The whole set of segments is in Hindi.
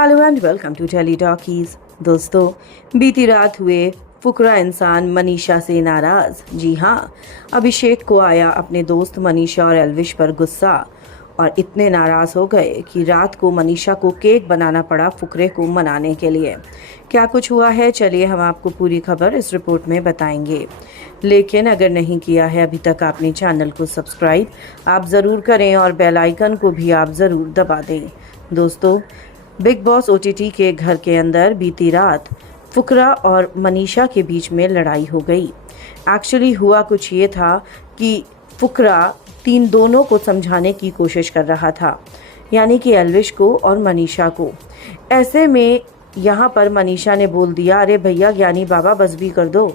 Hello and welcome to Tele Talkies. दोस्तों, बीती रात हुए फुकरा इंसान मनीषा से नाराज। जी हाँ, अभिषेक को आया अपने दोस्त मनीषा और एल्विश पर गुस्सा और इतने नाराज हो गए कि रात को मनीषा को केक बनाना पड़ा फुकरे को मनाने के लिए। क्या कुछ हुआ है, चलिए हम आपको पूरी खबर इस रिपोर्ट में बताएंगे। लेकिन अगर नहीं किया है अभी तक आपने चैनल को सब्सक्राइब, आप ज़रूर करें और बेल आइकन को भी आप ज़रूर दबा दें। दोस्तों, बिग बॉस ओटीटी के घर के अंदर बीती रात फुकरा और मनीषा के बीच में लड़ाई हो गई। एक्चुअली हुआ कुछ ये था कि फुकरा दोनों को समझाने की कोशिश कर रहा था, यानी कि एल्विश को और मनीषा को। ऐसे में यहाँ पर मनीषा ने बोल दिया, अरे भैया ज्ञानी बाबा बस भी कर दो।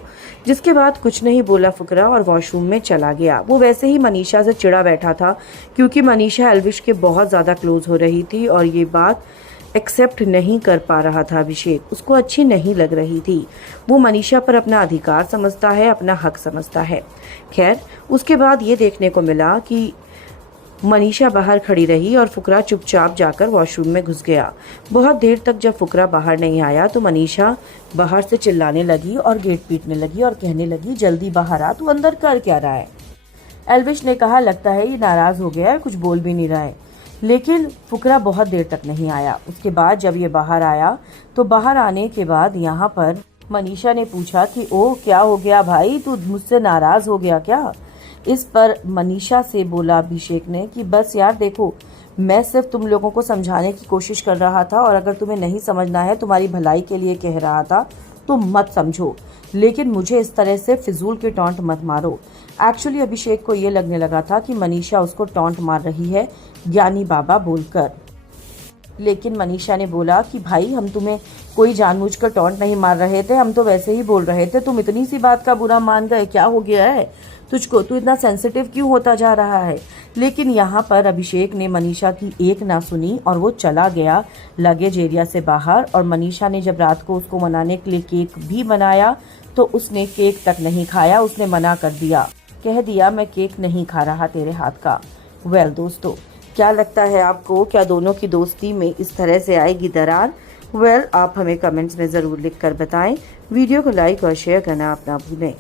जिसके बाद कुछ नहीं बोला फुकरा और वॉशरूम में चला गया। वो वैसे ही मनीषा से चिढ़ा बैठा था क्योंकि मनीषा एल्विश के बहुत ज़्यादा क्लोज हो रही थी और ये बात एक्सेप्ट नहीं कर पा रहा था अभिषेक। उसको अच्छी नहीं लग रही थी। वो मनीषा पर अपना अधिकार समझता है, अपना हक समझता है। खैर, उसके बाद ये देखने को मिला कि मनीषा बाहर खड़ी रही और फुकरा चुपचाप जाकर वॉशरूम में घुस गया। बहुत देर तक जब फुकरा बाहर नहीं आया तो मनीषा बाहर से चिल्लाने लगी और गेट पीटने लगी और कहने लगी, जल्दी बाहर आ, तू अंदर कर क्या रहा है। एल्विश ने कहा, लगता है ये नाराज हो गया है, कुछ बोल भी नहीं रहा है। लेकिन फुकरा बहुत देर तक नहीं आया। उसके बाद जब ये बाहर आया तो बाहर आने के बाद यहाँ पर मनीषा ने पूछा कि ओ क्या हो गया भाई, तू मुझसे नाराज हो गया क्या। इस पर मनीषा से बोला अभिषेक ने कि बस यार देखो, मैं सिर्फ तुम लोगों को समझाने की कोशिश कर रहा था और अगर तुम्हें नहीं समझना है, तुम्हारी भलाई के लिए कह रहा था तो मत समझो, लेकिन मुझे इस तरह से फिजूल के टॉन्ट मत मारो। एक्चुअली अभिषेक को ये लगने लगा था कि मनीषा उसको टॉन्ट मार रही है ज्ञानी बाबा बोलकर। लेकिन मनीषा ने बोला कि भाई हम तुम्हें कोई जानबूझकर टॉन्ट नहीं मार रहे थे, हम तो वैसे ही बोल रहे थे, तुम इतनी सी बात का बुरा मान गए, क्या हो गया है तुझको, तू इतना सेंसिटिव क्यों होता जा रहा है। लेकिन यहाँ पर अभिषेक ने मनीषा की एक ना सुनी और वो चला गया लगेज एरिया से बाहर। और मनीषा ने जब रात को उसको मनाने के लिए केक भी बनाया तो उसने केक तक नहीं खाया। उसने मना कर दिया, कह दिया मैं केक नहीं खा रहा तेरे हाथ का। वेल दोस्तों, क्या लगता है आपको, क्या दोनों की दोस्ती में इस तरह से आएगी दरार? वेल, आप हमें कमेंट्स में ज़रूर लिख कर बताएं। वीडियो को लाइक और शेयर करना आप ना भूलें।